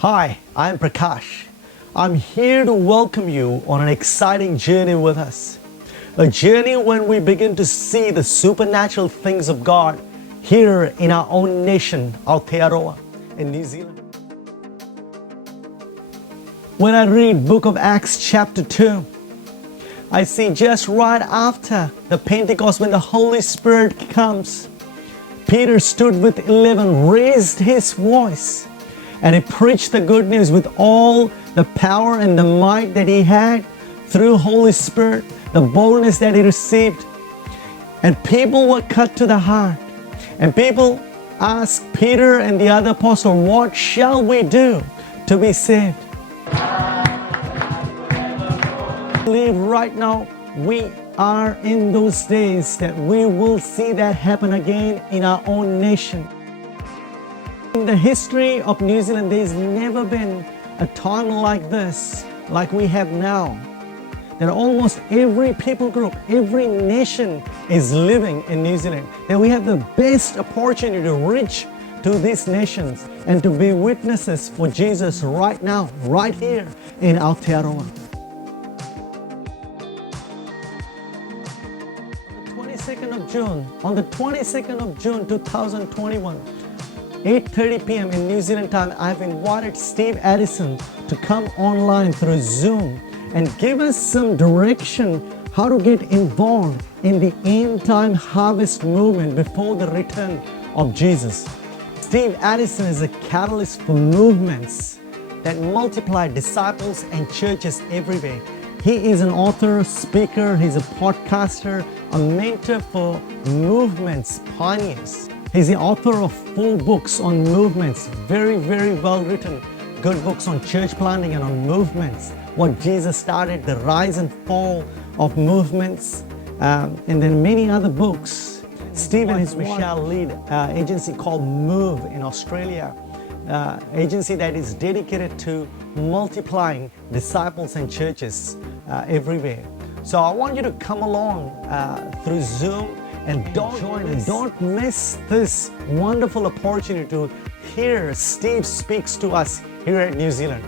Hi, I'm Prakash. I'm here to welcome you on an exciting journey with us. A journey when we begin to see the supernatural things of God here in our own nation, Aotearoa, in New Zealand. When I read Book of Acts chapter 2, I see just right after the Pentecost when the Holy Spirit comes, Peter stood with 11, raised his voice, and he preached the good news with all the power and the might that he had through Holy Spirit, the boldness that he received. And people were cut to the heart. And people asked Peter and the other apostle, what shall we do to be saved? I believe right now we are in those days that we will see that happen again in our own nation. In the history of New Zealand, there's never been a time like this, like we have now. That almost every people group, every nation is living in New Zealand. That we have the best opportunity to reach to these nations and to be witnesses for Jesus right now, right here in Aotearoa. On the 22nd of June 2021, 8:30 p.m. in New Zealand time, I've invited Steve Addison to come online through Zoom and give us some direction how to get involved in the end time harvest movement before the return of Jesus. Steve Addison is a catalyst for movements that multiply disciples and churches everywhere. He is an author, speaker, he's a podcaster, a mentor for movements pioneers. He's the author of 4 books on movements, very, very well written. Good books on church planting and on movements, what Jesus started, the rise and fall of movements, and then many other books. Steve and his Michelle lead agency called Move in Australia, agency that is dedicated to multiplying disciples and churches everywhere. So I want you to come along through Zoom and don't miss this wonderful opportunity to hear Steve speaks to us here at New Zealand.